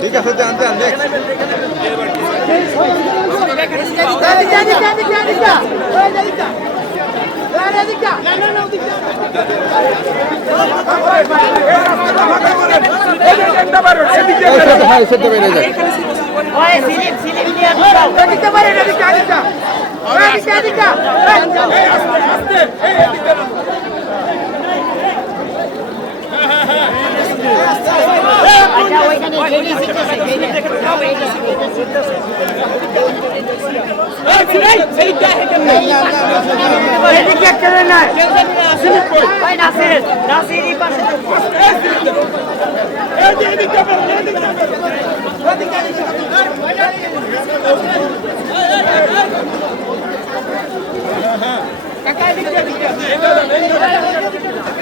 ঠিক আছে জানতে আনতে ওই সিলিপ সিলিপ নিয়ে দাও দিতে পারে না দিতে দিতে দিতে দিতে কাকা এদিকে এদিকে এদিকে